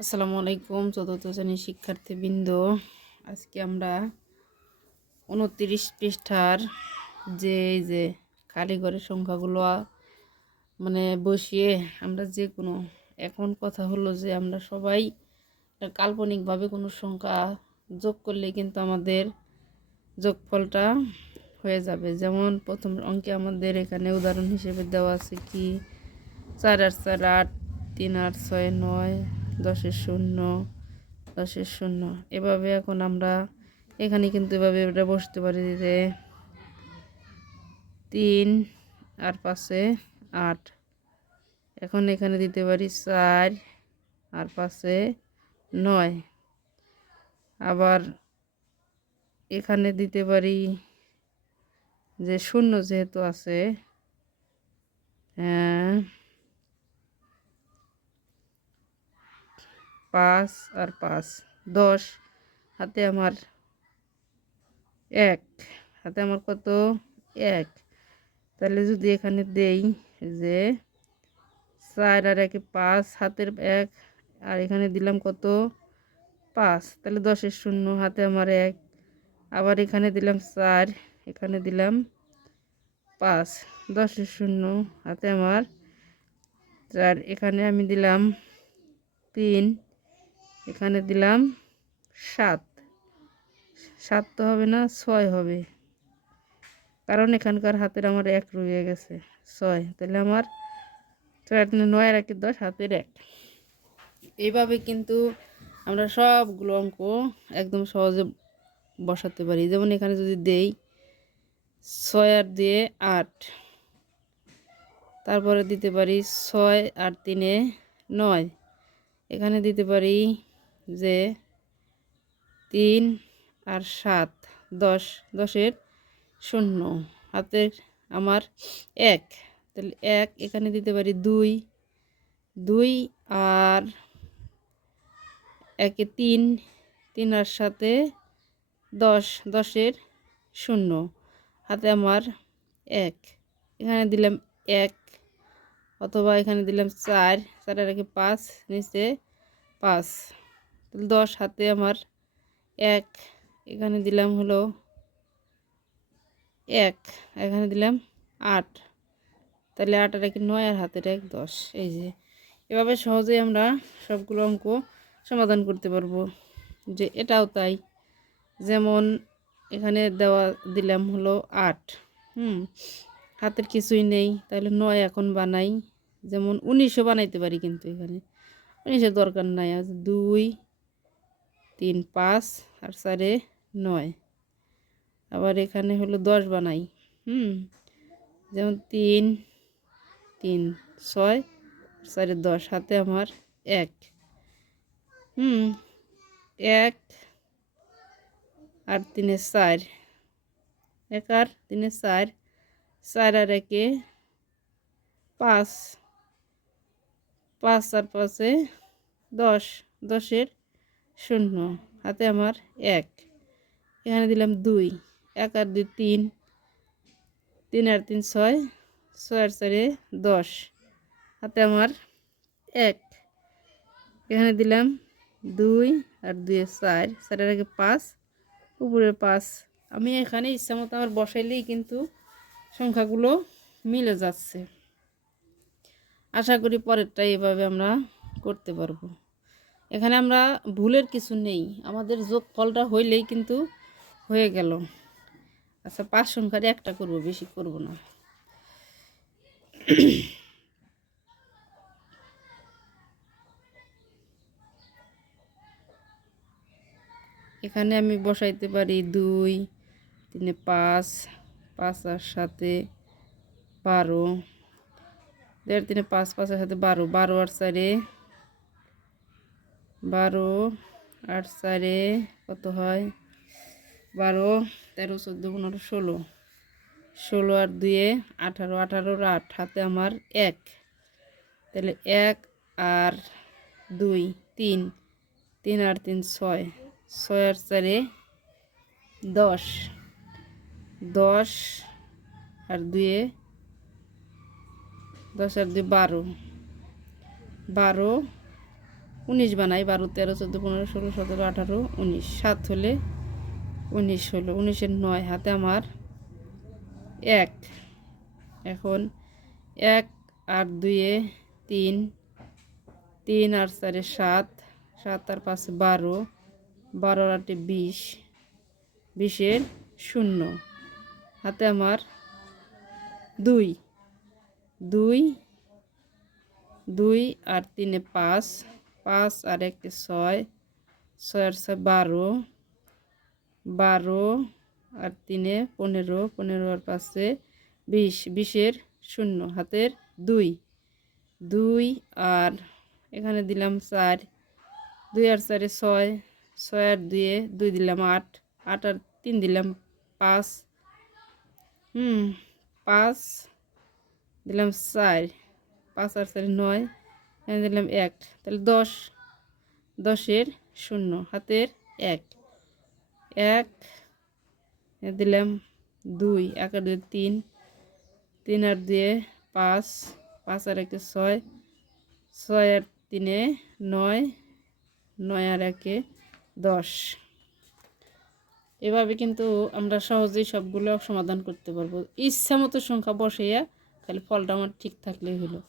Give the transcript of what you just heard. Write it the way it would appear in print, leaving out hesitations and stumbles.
আসসালামু আলাইকুম চতুর্থ শ্রেণীর শিক্ষার্থীবৃন্দ। আজকে আমরা 29 পৃষ্ঠার যে কারিগরের সংখ্যাগুলো বসিয়ে আমরা যে কোনো, এখন কথা হলো যে আমরা সবাই কাল্পনিকভাবে কোনো সংখ্যা যোগ করলে কিন্তু আমাদের যোগফলটা হয়ে যাবে। যেমন প্রথম অঙ্কে আমাদের এখানে উদাহরণ হিসেবে দেওয়া আছে কি 4 আর 4 8, 3 আর 6 9, 10-এর 0, 10-এর 0। এভাবে এখন আমরা এখানে কিন্তু এভাবে এটা বসতে পারি যে 3 আর 5-এ 8। এখন এখানে দিতে পারি 4 আর 5-এ 9। আবার এখানে দিতে পারি যে 0 যেহেতু আছে, 5 আর 5 10, হাতে আমার 1, হাতে আমার কত 1। তাহলে যদি এখানে দেই যে 4 আর 1 5, হাতের 1, আর এখানে দিলাম কত 5, তাহলে 10-এর 0, হাতে আমার 1। আবার এখানে দিলাম 4, এখানে দিলাম 5, 10-এর 0, হাতে আমার 4। এখানে আমি দিলাম 3, এখানে দিলাম 7। 7 তো হবে না, 6 হবে, কারণ এখানকার হাতের আমার 1 রয়ে গেছে 6। তাহলে আমার 4 9 আর 1 10, হাতের 1। এইভাবে কিন্তু আমরা সবগুলো অঙ্ক একদম সহজে বসাতে পারি। যেমন এখানে যদি দেই 6 আর 2 8, তারপরে দিতে পারি 6 আর 3 9। এখানে দিতে পারি যে 3 আর 7 10, 10-এর 0, হাতের আমার 1। তাহলে 1, এখানে দিতে পারি 2, 2 আর 1 3, 3 আর 7 10, 10-এর 0, হাতে আমার 1। এখানে দিলাম 1, অথবা এখানে দিলাম 4, 4 আর 1 5, নিচে 5, তাহলে 10, হাতে আমার 1। এখানে দিলাম হলো 1, এখানে দিলাম 8, তাহলে 8 আর 1 9, আর হাতের 1 10। এই যে এভাবে সহজেই আমরা সবগুলো অঙ্ক সমাধান করতে পারবো। যে এটাও তাই, যেমন এখানে দেওয়া দিলাম হলো 8, হাতের কিছুই নেই, তাহলে 9 এখন বানাই। যেমন 19ও বানাইতে পারি, কিন্তু এখানে 19-এর দরকার নাই। আজ 2 3 5 আর 4 9। আবার এখানে হলো 10 বানাই, যেমন 3 3 6 4 10, হাতে আমার 1, 1 আর 3 4, 1 আর 3 4, 4 আর 1 5, 5 আর 5 10, 10-এর 0, হাতে আমার 1। এখানে দিলাম 2, 1 আর 2 3, 3 আর 3 6, 6 আর 4 10, হাতে আমার 1। এখানে দিলাম 2 আর 2 4, 4 আর 1 5, উপরে 5। আমি এখানে ইচ্ছা মতো আমার বসাইলেই কিন্তু সংখ্যাগুলো মিলে যাচ্ছে। আশা করি পরেরটাই এভাবে আমরা করতে পারবো। এখানে আমরা ভুলের কিছু নেই, আমাদের যোগফলটা হইলেই কিন্তু হয়ে গেল। আচ্ছা, 5 সংখ্যার একটা করব, বেশি করব না। এখানে আমি বসাইতে পারি 2 3 5, 5 আর 7 12, 2 3 5, 5 আর 7 12, 12 আর 4 12, আর 4 কত হয় 12, 13 14 15 16, 16 আর 2 18, 18 আর 8, হাতে আমার 1। তাহলে 1 আর 2 3, 3 আর 3 6, 6 আর 4 10, 10 আর 2 10 আর 2 12, 12 19 বানাই, 12, 13, 14, 15, 16, 17, 18, 19, 7 হলে 19 হলো, 19-এর 9, হাতে আমার 1। এখন 1 আর 2-এ 3, 3 আর 4-এ 7, 7 আর 5-এ 12, 12 আর 8-এ 20, 20-এর 0, হাতে আমার 2, 2, 2 আর 3-এ 5, 5 আর 1-এ 6, 6 আর 6 12, 12 আর 3-এ 15, 15 আর 5-এ 20, 20-এর 0, হাতের 2, 2 আর এখানে দিলাম 4, 2 আর 4-এ 6, 6 আর 2-এ 2 দিলাম 8, 8 আর 3 দিলাম 5, 5 দিলাম 4, 5 আর 4-এ 9, এখানে দিলাম 1, তাহলে 10, 10-এর 0, হাতের 1, 1 দিলাম 2, 1 আর 2-এ 3, 3 আর 2-এ 5, 5 আর 1-এ 6, 6 আর 3-এ 9, 9 আর 1-এ 10। এভাবে কিন্তু আমরা সহজেই সবগুলো সমাধান করতে পারবো। ইচ্ছা মতো সংখ্যা বসাইয়া খালি ফলটা আমার ঠিক থাকলেই হলো।